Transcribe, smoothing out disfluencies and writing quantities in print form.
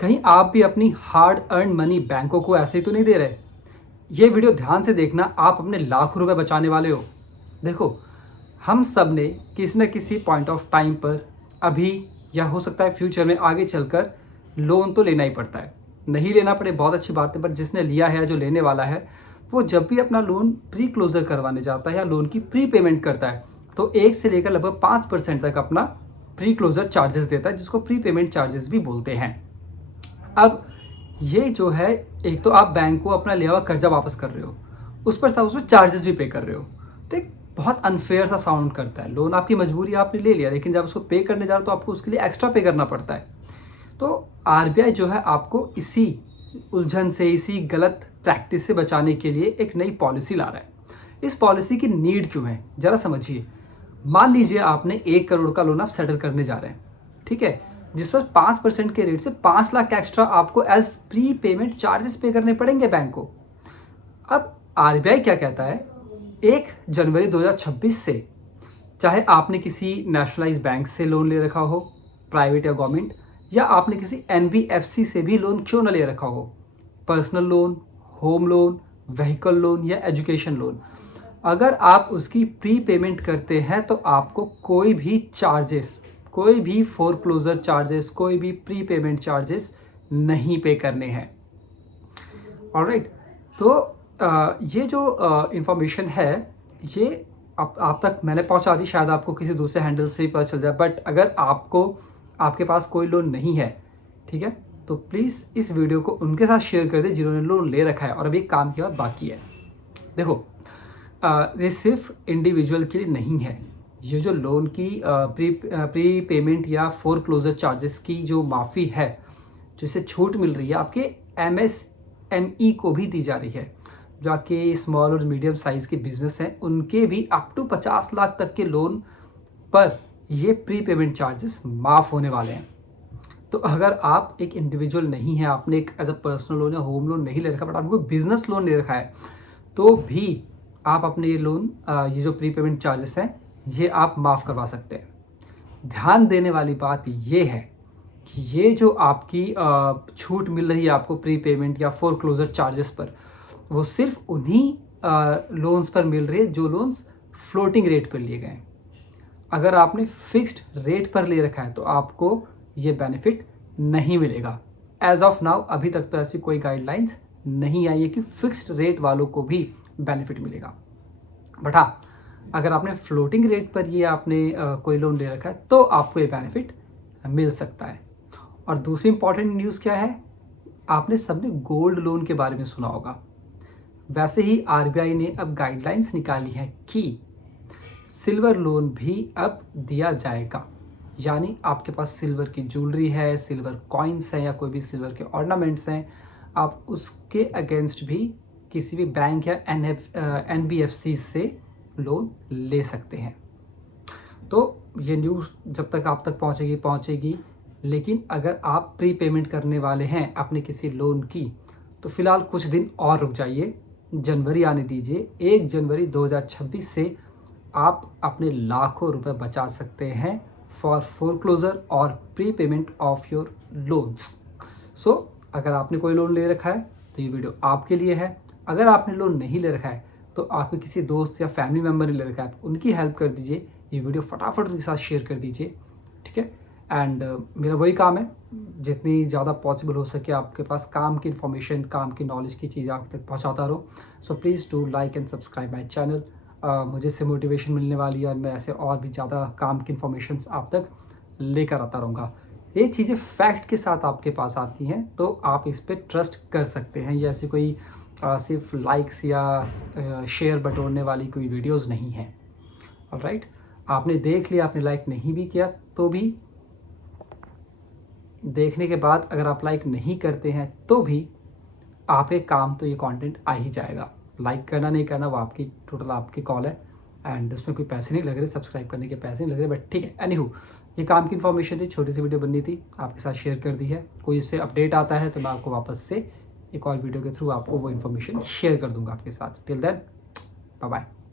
कहीं आप भी अपनी हार्ड अर्न मनी बैंकों को ऐसे ही तो नहीं दे रहे। ये वीडियो ध्यान से देखना, आप अपने लाखों रुपए बचाने वाले हो। देखो, हम सब ने किसी न किसी पॉइंट ऑफ टाइम पर अभी या हो सकता है फ्यूचर में आगे चलकर लोन तो लेना ही पड़ता है। नहीं लेना पड़े बहुत अच्छी बात है, पर जिसने लिया है, जो लेने वाला है, वो जब भी अपना लोन प्री क्लोजर करवाने जाता है या लोन की प्री पेमेंट करता है तो 1 से लेकर लगभग 5% तक अपना प्री क्लोजर चार्जेस देता है, जिसको प्री पेमेंट चार्जेस भी बोलते हैं। अब ये जो है, एक तो आप बैंक को अपना लिया हुआ कर्जा वापस कर रहे हो, उस पर सब उसमें चार्जेस भी पे कर रहे हो, तो एक बहुत अनफेयर सा साउंड करता है। लोन आपकी मजबूरी, आपने ले लिया, लेकिन जब उसको पे करने जा रहे हो तो आपको उसके लिए एक्स्ट्रा पे करना पड़ता है। तो आरबीआई जो है आपको इसी उलझन से, इसी गलत प्रैक्टिस से बचाने के लिए एक नई पॉलिसी ला रहा है। इस पॉलिसी की नीड क्यों है, जरा समझिए। मान लीजिए आपने 1 करोड़ का लोन आप सेटल करने जा रहे हैं, ठीक है, जिस पर 5% के रेट से 5 लाख एक्स्ट्रा आपको एज प्री पेमेंट चार्जेस पे करने पड़ेंगे बैंक को। अब आरबीआई क्या कहता है, 1 जनवरी 2026 से, चाहे आपने किसी नेशनलाइज बैंक से लोन ले रखा हो, प्राइवेट या गवर्नमेंट, या आपने किसी एनबीएफसी से भी लोन क्यों ना ले रखा हो, personal loan, home loan, vehicle loan या एजुकेशन लोन, अगर आप उसकी प्री पेमेंट करते हैं तो आपको कोई भी चार्जेस, कोई भी फोरक्लोजर चार्जेस, कोई भी प्री पेमेंट चार्जेस नहीं पे करने हैं। ऑलराइट, तो ये जो इंफॉर्मेशन है, ये आप तक मैंने पहुंचा दी, शायद आपको किसी दूसरे हैंडल से ही पता चल जाए, बट अगर आपके पास कोई लोन नहीं है, ठीक है, तो प्लीज़ इस वीडियो को उनके साथ शेयर कर दें जिन्होंने लोन ले रखा है और अभी काम की बात बाकी है। देखो, ये सिर्फ इंडिविजुअल के लिए नहीं है। ये जो लोन की प्री पेमेंट या फोरक्लोजर चार्जेस की जो माफ़ी है, जो इसे छूट मिल रही है, आपके एमएसएमई को भी दी जा रही है। जो आपके स्मॉल और मीडियम साइज़ के बिजनेस हैं, उनके भी अप टू 50 लाख तक के लोन पर ये प्री पेमेंट चार्जेस माफ़ होने वाले हैं। तो अगर आप एक इंडिविजुअल नहीं है, आपने एक एज अ पर्सनल लोन या होम लोन नहीं ले रखा, बट आपको बिजनेस लोन ले रखा है, तो भी आप अपने ये लोन, ये जो प्री पेमेंट चार्जेस हैं, ये आप माफ़ करवा सकते हैं। ध्यान देने वाली बात ये है कि ये जो आपकी छूट मिल रही है आपको प्री पेमेंट या फोरक्लोजर चार्जेस पर, वो सिर्फ उन्हीं लोन्स पर मिल रही है जो लोन्स फ्लोटिंग रेट पर लिए गए हैं। अगर आपने फिक्स्ड रेट पर ले रखा है तो आपको ये बेनिफिट नहीं मिलेगा। एज ऑफ नाउ अभी तक तो ऐसी कोई गाइडलाइंस नहीं आई है कि फिक्स्ड रेट वालों को भी बेनिफिट मिलेगा। बट हाँ, अगर आपने फ्लोटिंग रेट पर ये आपने कोई लोन ले रखा है तो आपको ये बेनिफिट मिल सकता है। और दूसरी इंपॉर्टेंट न्यूज़ क्या है, आपने सबने गोल्ड लोन के बारे में सुना होगा। वैसे ही आरबीआई ने अब गाइडलाइंस निकाली है कि सिल्वर लोन भी अब दिया जाएगा। यानी आपके पास सिल्वर की ज्वेलरी है, सिल्वर कॉइन्स हैं या कोई भी सिल्वर के ऑर्नामेंट्स हैं, आप उसके अगेंस्ट भी किसी भी बैंक या एनबीएफसी से लोन ले सकते हैं। तो ये न्यूज़ जब तक आप तक पहुंचेगी, लेकिन अगर आप प्री पेमेंट करने वाले हैं अपने किसी लोन की, तो फिलहाल कुछ दिन और रुक जाइए, जनवरी आने दीजिए। 1 जनवरी 2026 से आप अपने लाखों रुपए बचा सकते हैं फॉर फोरक्लोजर और prepayment of your loans. So अगर आपने कोई लोन ले रखा है तो ये वीडियो आपके लिए है। अगर आपने लोन नहीं ले रखा है तो आपके किसी दोस्त या फैमिली मेम्बर ने ले रखा है, उनकी हेल्प कर दीजिए, ये वीडियो फटाफट उनके साथ शेयर कर दीजिए, ठीक है। एंड मेरा वही काम है, जितनी ज़्यादा पॉसिबल हो सके आपके पास काम की इन्फॉर्मेशन, काम की नॉलेज की चीज़ें आप तक पहुँचाता रहो। So please do like and subscribe my channel. मुझे इससे मोटिवेशन मिलने वाली है और मैं ऐसे और भी ज़्यादा काम की इन्फॉर्मेशंस आप तक लेकर आता रहूँगा। ये चीज़ें फैक्ट के साथ आपके पास आती हैं तो आप इस पर ट्रस्ट कर सकते हैं। ये ऐसी कोई सिर्फ लाइक्स या शेयर बटोरने वाली कोई वीडियोस नहीं हैं। ऑलराइट, आपने देख लिया, आपने लाइक नहीं भी किया तो भी, देखने के बाद अगर आप लाइक नहीं करते हैं तो भी आपके काम तो ये कंटेंट आ ही जाएगा। लाइक करना नहीं करना वो आपकी टोटल आपकी कॉल है, एंड उसमें कोई पैसे नहीं लग रहे, सब्सक्राइब करने के पैसे नहीं लग रहे, बट ठीक है। एनीहू, ये काम की इन्फॉर्मेशन थी, छोटी सी वीडियो बननी थी, आपके साथ शेयर कर दी है। कोई इससे अपडेट आता है तो मैं आपको वापस से एक और वीडियो के थ्रू आपको वो इन्फॉर्मेशन शेयर कर दूंगा आपके साथ। Till then, bye bye.